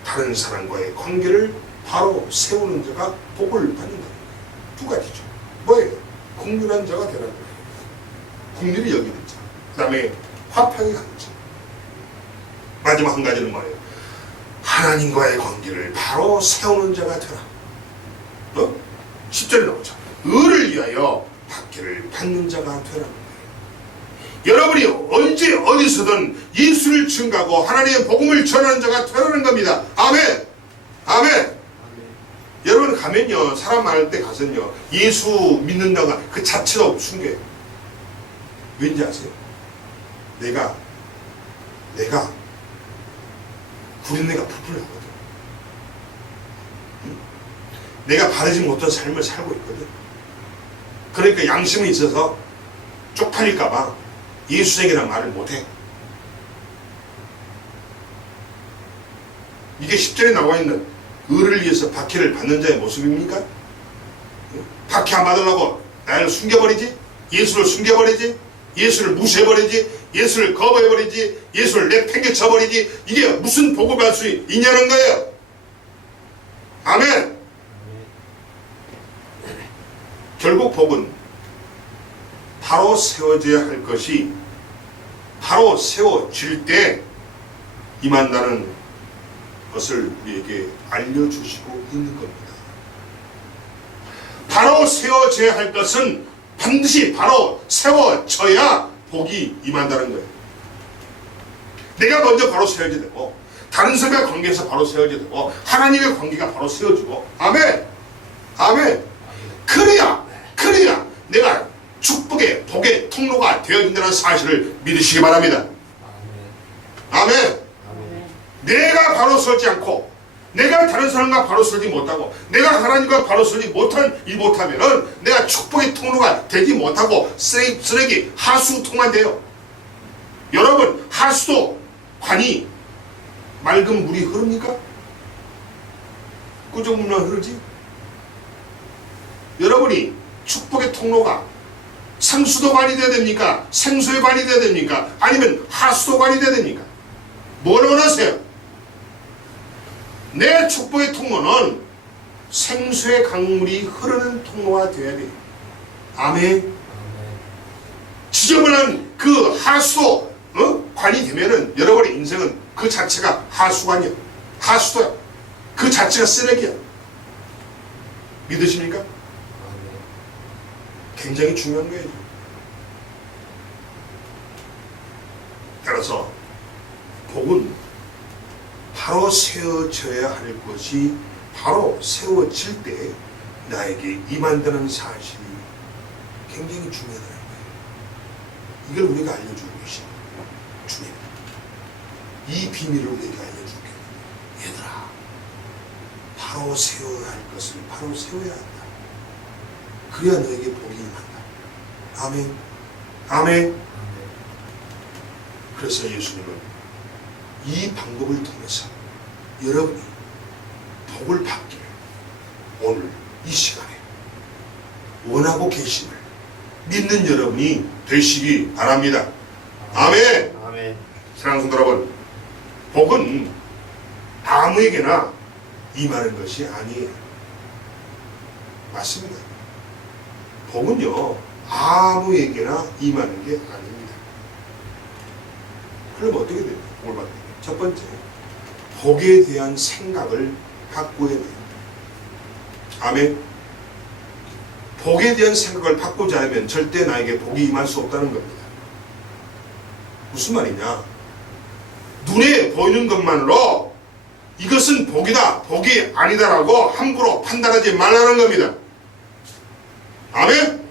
다른 사람과의 관계를 바로 세우는 자가 복을 받는다는 거예요. 2가지죠. 뭐예요? 긍휼한 자가 되라는 거예요. 긍휼히 여기는 자. 그 다음에 화평이 가는 자. 마지막 한 가지는 뭐예요? 하나님과의 관계를 바로 세우는 자가 되라. 10절에 나오죠. 의를 위하여 박해를 받는 자가 되라는 거예요. 여러분이 언제 어디서든 예수를 증거하고 하나님의 복음을 전하는 자가 되라는 겁니다. 아멘. 아멘. 여러분 가면요, 사람 많을 때 가서요, 예수 믿는다가 그 자체도 숨겨요. 왠지 아세요? 내가 구린내가 풀풀 나거든. 내가 바르지 못한 삶을 살고 있거든. 그러니까 양심이 있어서 쪽팔릴까봐 예수에게란 말을 못해. 이게 10절에 나와 있는 의를 위해서 박해를 받는 자의 모습입니까? 박해 안 받으려고 나를 숨겨버리지? 예수를 숨겨버리지? 예수를 무시해버리지? 예수를 거부해버리지? 예수를 내팽개쳐버리지? 이게 무슨 복을 받을 수 있냐는 거예요. 아멘. 결국 복은 바로 세워져야 할 것이 바로 세워질 때 임한다는 것을 우리에게 알려주시고 있는 겁니다. 바로 세워져야 할 것은 반드시 바로 세워져야 복이 임한다는 거예요. 내가 먼저 바로 세워져야 되고, 다른 사람과 관계에서 바로 세워져야 되고, 하나님의 관계가 바로 세워지고, 아멘. 아멘. 그래야 내가 축복의 복의 통로가 되어진다는 사실을 믿으시기 바랍니다. 아멘. 아멘. 내가 바로 서지 않고 내가 다른 사람과 바로 서지 못하고 내가 하나님과 바로 서지 못하면은 내가 축복의 통로가 되지 못하고 쓰레기 하수통만 돼요. 여러분, 하수도 관이 맑은 물이 흐릅니까? 꾸정물만 흐르지? 여러분이 축복의 통로가 상수도관이 되어야 됩니까? 생수의관이 되어야 됩니까? 아니면 하수도관이 되어야 됩니까? 뭘 원하세요? 내 축복의 통로는 생수의 강물이 흐르는 통로가 되어야 돼요. 아멘. 지저분한 그 하수도 관이 되면은 여러분의 인생은 그 자체가 하수관이야. 하수도야. 그 자체가 쓰레기야. 믿으십니까? 굉장히 중요한 거예요. 따라서 복은 바로 세워져야 할 것이 바로 세워질 때 나에게 임한다는 사실이 굉장히 중요하다는 거예요. 이걸 우리가 알려주고 계신 주님. 이 비밀을 우리에게 알려줄게. 얘들아, 바로 세워야 할 것을 바로 세워야 한다. 그래야 너에게 복이 임한다. 아멘. 아멘. 그래서 예수님은 이 방법을 통해서 여러분이 복을 받기를 오늘 이 시간에 원하고 계심을 믿는 여러분이 되시기 바랍니다. 아멘. 아멘. 사랑하는 성도 여러분, 복은 아무에게나 임하는 것이 아니에요. 맞습니다. 복은요, 아무에게나 임하는 게 아닙니다. 그럼 어떻게 됩니까? 복을 받는 게. 첫 번째, 복에 대한 생각을 바꾸어야 됩니다. 아멘. 복에 대한 생각을 바꾸지 않으면 절대 나에게 복이 임할 수 없다는 겁니다. 무슨 말이냐? 눈에 보이는 것만으로 이것은 복이다, 복이 아니다라고 함부로 판단하지 말라는 겁니다. 아멘?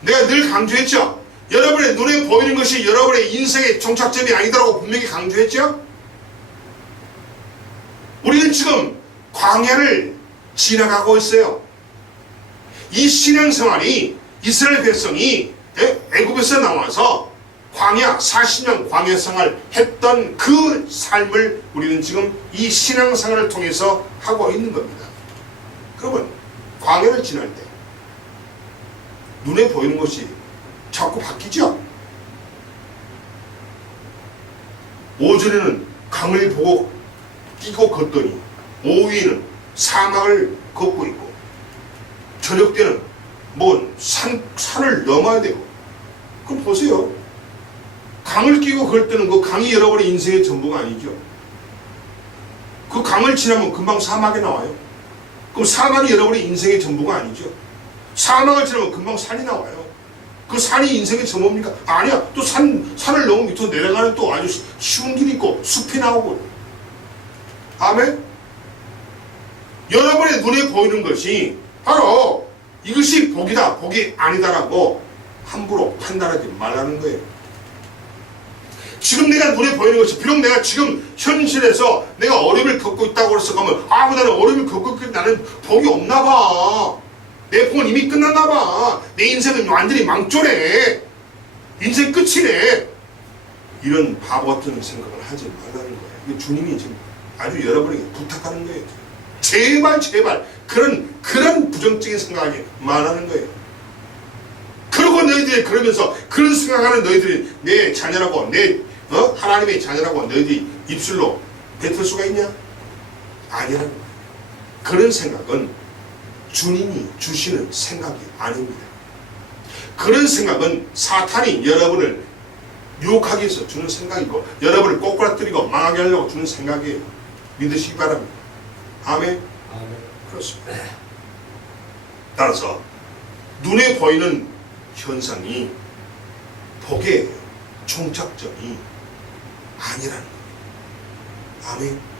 내가 늘 강조했죠? 여러분의 눈에 보이는 것이 여러분의 인생의 종착점이 아니다라고 분명히 강조했죠? 우리는 지금 광야를 지나가고 있어요. 이 신앙생활이 이스라엘 백성이 애굽에서 나와서 광야 40년 광야생활 했던 그 삶을 우리는 지금 이 신앙생활을 통해서 하고 있는 겁니다. 그러면 광야를 지날 때 눈에 보이는 것이 자꾸 바뀌죠. 오전에는 강을 보고 끼고 걷더니 오후에는 사막을 걷고 있고 저녁 때는 뭐 산을 넘어야 되고. 그럼 보세요. 강을 끼고 걸 때는 그 강이 여러분의 인생의 전부가 아니죠. 그 강을 지나면 금방 사막에 나와요. 그럼 사막이 여러분의 인생의 전부가 아니죠. 사막을 지나면 금방 산이 나와요. 그 산이 인생의 전부입니까? 아니야. 또 산을 너무 밑으로 내려가는 또 아주 쉬운 길이 있고 숲이 나오고. 아멘? 여러분의 눈에 보이는 것이 바로 이것이 복이다, 복이 아니다라고 함부로 판단하지 말라는 거예요. 지금 내가 눈에 보이는 것이 비록 내가 지금 현실에서 내가 어려움을 겪고 있다고 해서 그러면 나는 어려움을 겪고 있는데 나는 복이 없나 봐. 내 복은 이미 끝났나 봐. 내 인생은 완전히 망조래. 인생 끝이네. 이런 바보 같은 생각을 하지 말라는 거예요. 주님이 지금 아주 여러분에게 부탁하는 거예요. 제발 그런 부정적인 생각하지 말라는 거예요. 그러고 너희들이 그러면서 그런 생각하는 너희들이 내 자녀라고 하나님의 자녀라고 너희들이 입술로 뱉을 수가 있냐? 아니라는 거예요. 그런 생각은 주님이 주시는 생각이 아닙니다. 그런 생각은 사탄이 여러분을 유혹하기 위해서 주는 생각이고 여러분을 꼬꾸라뜨리고 망하게 하려고 주는 생각이에요. 믿으시기 바랍니다. 아멘? 아멘. 그렇습니다. 따라서 눈에 보이는 현상이 복의 종착점이 아니라는 겁니다. 아멘.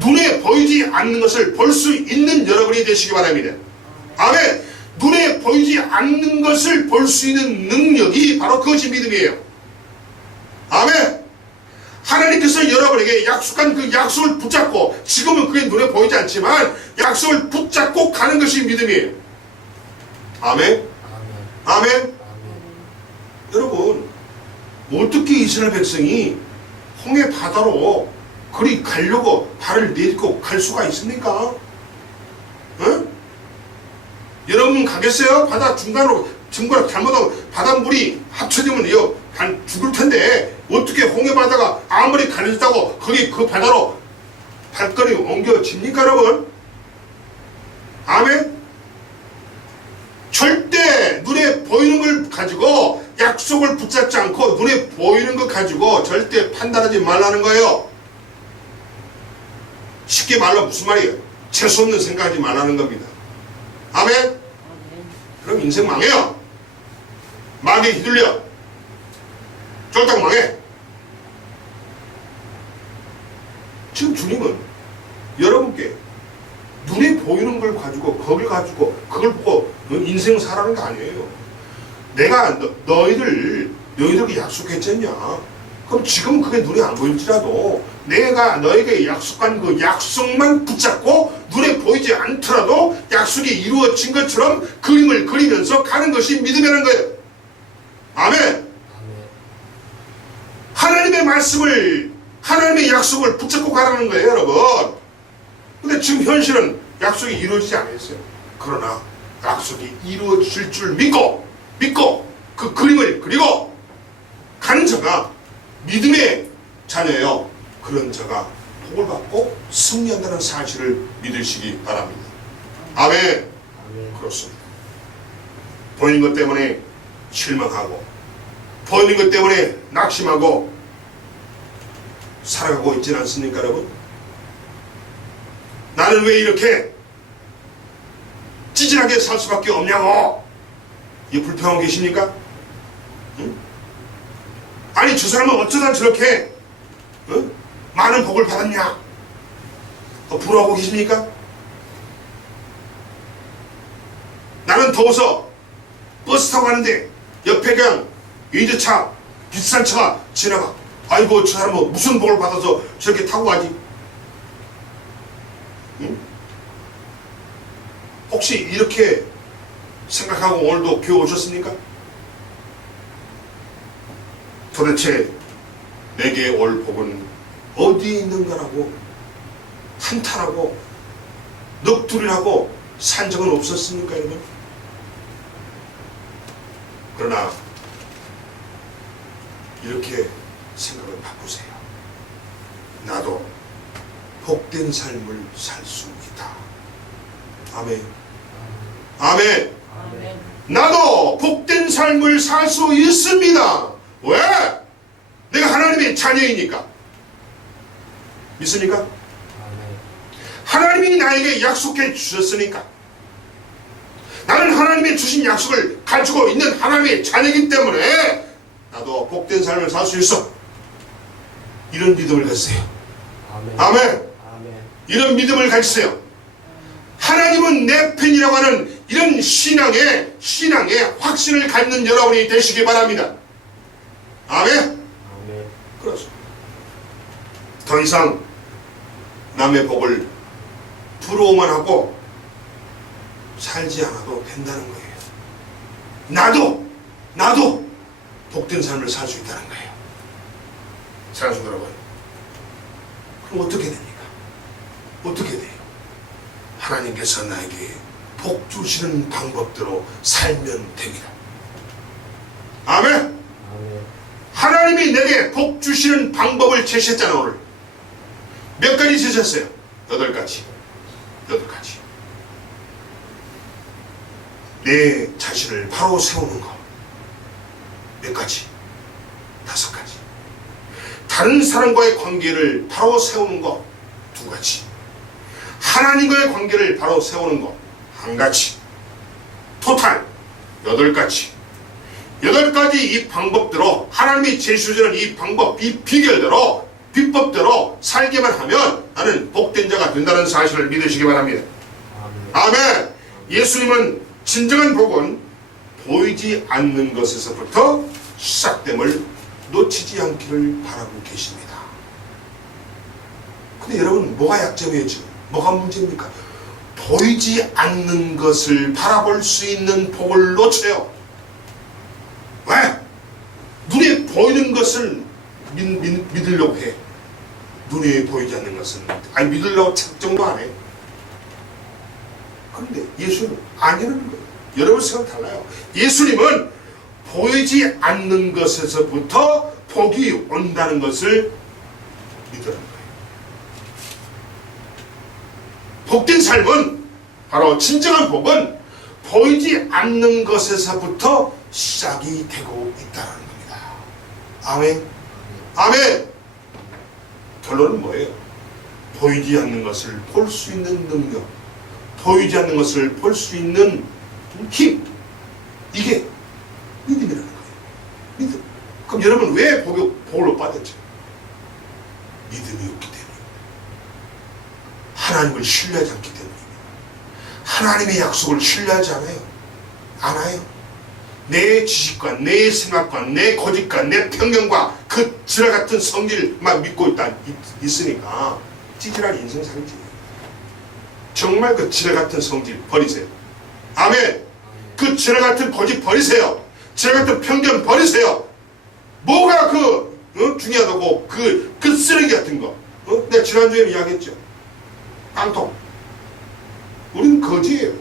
눈에 보이지 않는 것을 볼 수 있는 여러분이 되시기 바랍니다. 아멘. 눈에 보이지 않는 것을 볼 수 있는 능력이 바로 그것이 믿음이에요. 아멘. 하나님께서 여러분에게 나에게 약속한 그 약속을 붙잡고, 지금은 그게 눈에 보이지 않지만 약속을 붙잡고 가는 것이 믿음이에요. 아멘? 아멘? 아멘? 여러분, 어떻게 이스라엘 백성이 홍해 바다로 그리 가려고 발을 내딛고 갈 수가 있습니까? 응? 여러분 가겠어요? 바다 중간으로 잘못하고 바닷물이 합쳐지면 죽을 텐데 어떻게 홍해 바다가 아무리 가려졌다고 거기 그 바다로 발걸이 옮겨집니까, 여러분? 아멘? 절대 눈에 보이는 걸 가지고 약속을 붙잡지 않고 눈에 보이는 것 가지고 절대 판단하지 말라는 거예요. 쉽게 말로 무슨 말이에요? 재수없는 생각하지 말라는 겁니다. 아멘? 그럼 인생 망해요. 마귀에 휘둘려 쫄딱 망해. 지금 주님은 여러분께 눈에 보이는 걸 가지고 그걸 보고 인생 살아가는 게 아니에요. 내가 너희들에게 약속했잖냐. 그럼 지금 그게 눈에 안 보일지라도 내가 너에게 약속한 그 약속만 붙잡고 눈에 보이지 않더라도 약속이 이루어진 것처럼 그림을 그리면서 가는 것이 믿음이라는 거예요. 아멘. 하나님의 말씀을, 하나님의 약속을 붙잡고 가라는 거예요, 여러분. 근데 지금 현실은 약속이 이루어지지 않았어요. 그러나 약속이 이루어질 줄 믿고 그 그림을 그리고 가는 자가 믿음의 자녀예요. 그런 자가 복을 받고 승리한다는 사실을 믿으시기 바랍니다. 아멘. 그렇습니다. 보이는 것 때문에 실망하고 보이는 것 때문에 낙심하고 살아가고 있지는 않습니까, 여러분? 나는 왜 이렇게 찌질하게 살 수밖에 없냐고 이 불평하고 계십니까? 응? 아니 저 사람은 어쩌다 저렇게 많은 복을 받았냐? 부러워하고 계십니까? 나는 더워서 버스 타고 가는데 옆에 그냥 웨이저차 비싼 차가 지나가. 아이고 저 사람은 무슨 복을 받아서 저렇게 타고 가지? 응? 혹시 이렇게 생각하고 오늘도 교회 오셨습니까? 도대체 내게 올 복은 어디에 있는가라고 한탄하고 넋두리라고 산 적은 없었습니까, 여러분? 그러나 이렇게 생각을 바꾸세요. 나도 복된 삶을 살 수 있다. 아멘. 아멘. 아멘. 나도 복된 삶을 살 수 있습니다. 왜? 내가 하나님의 자녀이니까. 믿습니까? 아멘. 하나님이 나에게 약속해 주셨으니까. 나는 하나님의 주신 약속을 가지고 있는 하나님의 자녀이기 때문에 나도 복된 삶을 살 수 있어. 이런 믿음을 가지세요. 아멘. 아멘. 아멘. 이런 믿음을 가지세요. 하나님은 내 편이라고 하는 이런 신앙의 확신을 갖는 여러분이 되시기 바랍니다. 아멘. 아멘. 그렇습니다. 더 이상 남의 복을 부러워만 하고 살지 않아도 된다는 거예요. 나도 복된 삶을 살 수 있다는 거예요. 사랑하는 여러분, 그럼 어떻게 됩니까? 어떻게 돼요? 하나님께서 나에게 복 주시는 방법대로 살면 됩니다. 아멘. 아멘. 하나님이 내게 복 주시는 방법을 제시했잖아요. 오늘 몇 가지 제시했어요? 8가지. 내 자신을 바로 세우는 것. 몇 가지? 5가지. 다른 사람과의 관계를 바로 세우는 것. 2가지. 하나님과의 관계를 바로 세우는 것. 1가지. 토탈 8가지. 8가지 이 방법대로 하나님이 제시해주는 이 방법, 이 비결대로, 비법대로 살기만 하면 나는 복된 자가 된다는 사실을 믿으시기 바랍니다. 아멘. 예수님은 진정한 복은 보이지 않는 것에서부터 시작됨을 놓치지 않기를 바라고 계십니다. 근데 여러분 뭐가 약점이에요 지금? 뭐가 문제입니까? 보이지 않는 것을 바라볼 수 있는 복을 놓쳐요. 왜? 눈에 보이는 것을 믿으려고 해. 눈에 보이지 않는 것은 믿으려고 작정도 안 해. 그런데 예수는 아니라는 거예요. 여러분 생각 달라요. 예수님은 보이지 않는 것에서부터 복이 온다는 것을 믿으라는 거예요. 복된 삶은, 바로 진정한 복은 보이지 않는 것에서부터 시작이 되고 있다는 겁니다. 아멘. 아멘. 결론은 뭐예요? 보이지 않는 것을 볼 수 있는 능력, 보이지 않는 것을 볼 수 있는 힘, 이게 믿음이라는 거예요. 믿음. 그럼 여러분 왜 복을 못 받았죠? 믿음이 없기 때문에. 하나님을 신뢰하지 않기 때문입니다. 하나님의 약속을 신뢰하지 않아요. 내 지식과 내 생각과 내 고집과 내 편견과 그 지랄 같은 성질만 믿고 있으니까 찌질한 인생 살지. 정말 그 지랄 같은 성질 버리세요. 아멘. 그 지랄 같은 고집 버리세요. 지랄 같은 편견 버리세요. 뭐가 중요하다고 그 쓰레기 같은 거. 내가 지난주에 이야기했죠. 깡통. 우리는 거지예요.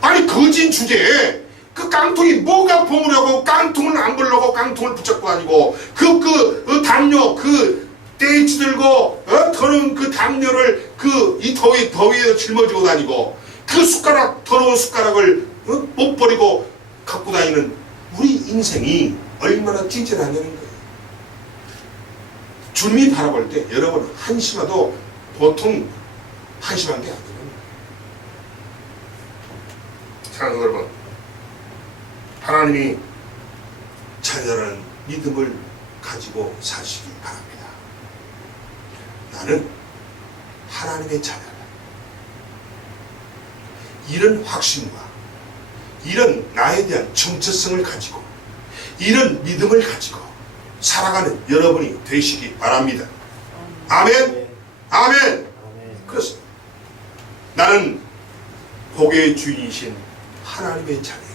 아니 거지인 주제에 그 깡통이 뭐가 보물하고 깡통을 안 보려고 깡통을 붙잡고 다니고 그 담요 떼치 들고 더러운 그 담요를 이 더위에 짊어지고 다니고 그 더러운 숟가락을 못 버리고 갖고 다니는 우리 인생이 얼마나 찌질하냐는 거예요. 주님이 바라볼 때 여러분 한심하도 보통 한심한 게 아니에요. 사랑하는 여러분, 하나님이 자녀라는 믿음을 가지고 사시기 바랍니다. 나는 하나님의 자녀다. 이런 확신과 이런 나에 대한 정체성을 가지고 이런 믿음을 가지고 살아가는 여러분이 되시기 바랍니다. 아멘. 아멘. 그렇습니다. 나는 복의 주인이신 하나님의 자녀이다.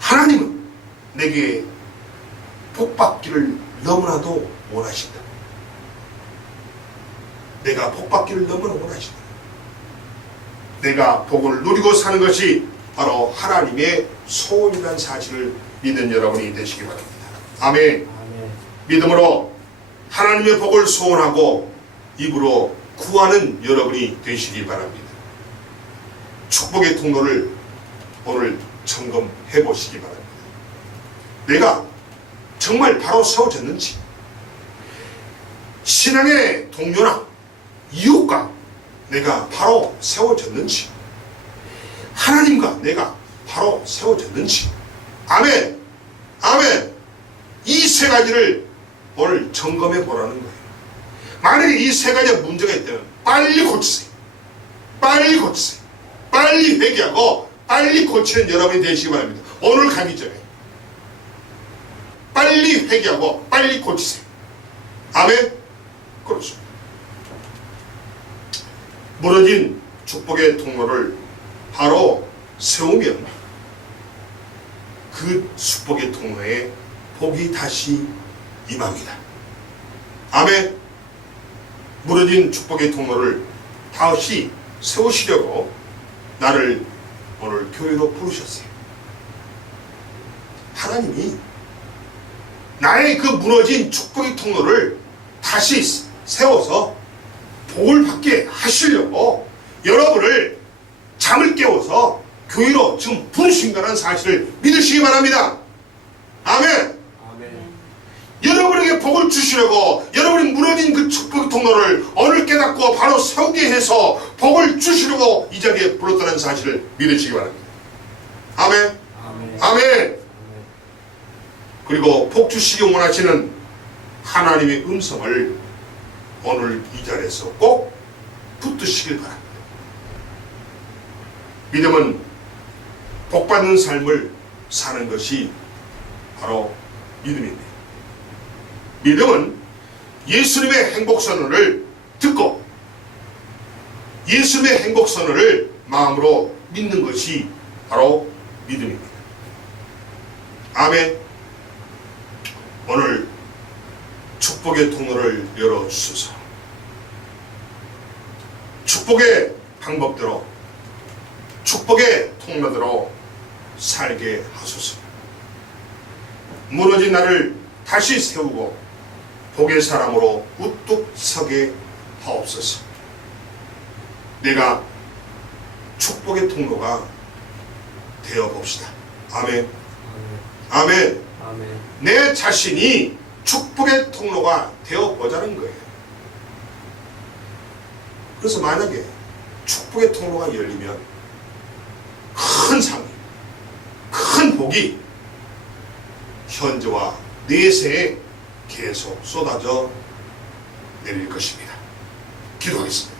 하나님은 내게 복받기를 너무나도 원하신다. 내가 복받기를 너무나 원하신다. 내가 복을 누리고 사는 것이 바로 하나님의 소원이라는 사실을 믿는 여러분이 되시기 바랍니다. 아멘. 아멘. 믿음으로 하나님의 복을 소원하고 입으로 구하는 여러분이 되시기 바랍니다. 축복의 통로를 오늘 점검해 보시기 바랍니다. 내가 정말 바로 세워졌는지, 신앙의 동료나 이웃과 내가 바로 세워졌는지, 하나님과 내가 바로 세워졌는지. 아멘. 아멘. 이 세 가지를 오늘 점검해 보라는 거예요. 만약에 이 세 가지에 문제가 있다면 빨리 고치세요. 빨리 고치세요. 빨리 회개하고 빨리 고치는 여러분이 되시기 바랍니다. 오늘 가기 전에 빨리 회개하고 빨리 고치세요. 아멘. 그렇습니다. 무너진 축복의 통로를 바로 세우면 그 축복의 통로에 복이 다시 임합니다. 아멘. 무너진 축복의 통로를 다시 세우시려고 나를 오늘 교회로 부르셨어요. 하나님이 나의 그 무너진 축복의 통로를 다시 세워서 복을 받게 하시려고 여러분을 잠을 깨워서 교회로 지금 부르신 거라는 사실을 믿으시기 바랍니다. 아멘. 여러분에게 복을 주시려고 여러분이 무너진 그 축복의 통로를 오늘 깨닫고 바로 세우게 해서 복을 주시려고 이 자리에 불렀다는 사실을 믿으시기 바랍니다. 아멘. 아멘. 아멘. 그리고 복 주시기 원하시는 하나님의 음성을 오늘 이 자리에서 꼭 붙드시길 바랍니다. 믿음은 복받는 삶을 사는 것이 바로 믿음입니다. 믿음은 예수님의 행복선언을 듣고 예수님의 행복선언을 마음으로 믿는 것이 바로 믿음입니다. 아멘. 오늘 축복의 통로를 열어주소서. 축복의 방법대로 축복의 통로대로 살게 하소서. 무너진 나를 다시 세우고 복의 사람으로 우뚝 서게 하옵소서. 내가 축복의 통로가 되어봅시다. 아멘. 아멘. 아멘. 내 자신이 축복의 통로가 되어보자는 거예요. 그래서 만약에 축복의 통로가 열리면 큰 상이, 큰 복이 현재와 내세에 계속 쏟아져 내릴 것입니다. 기도하겠습니다.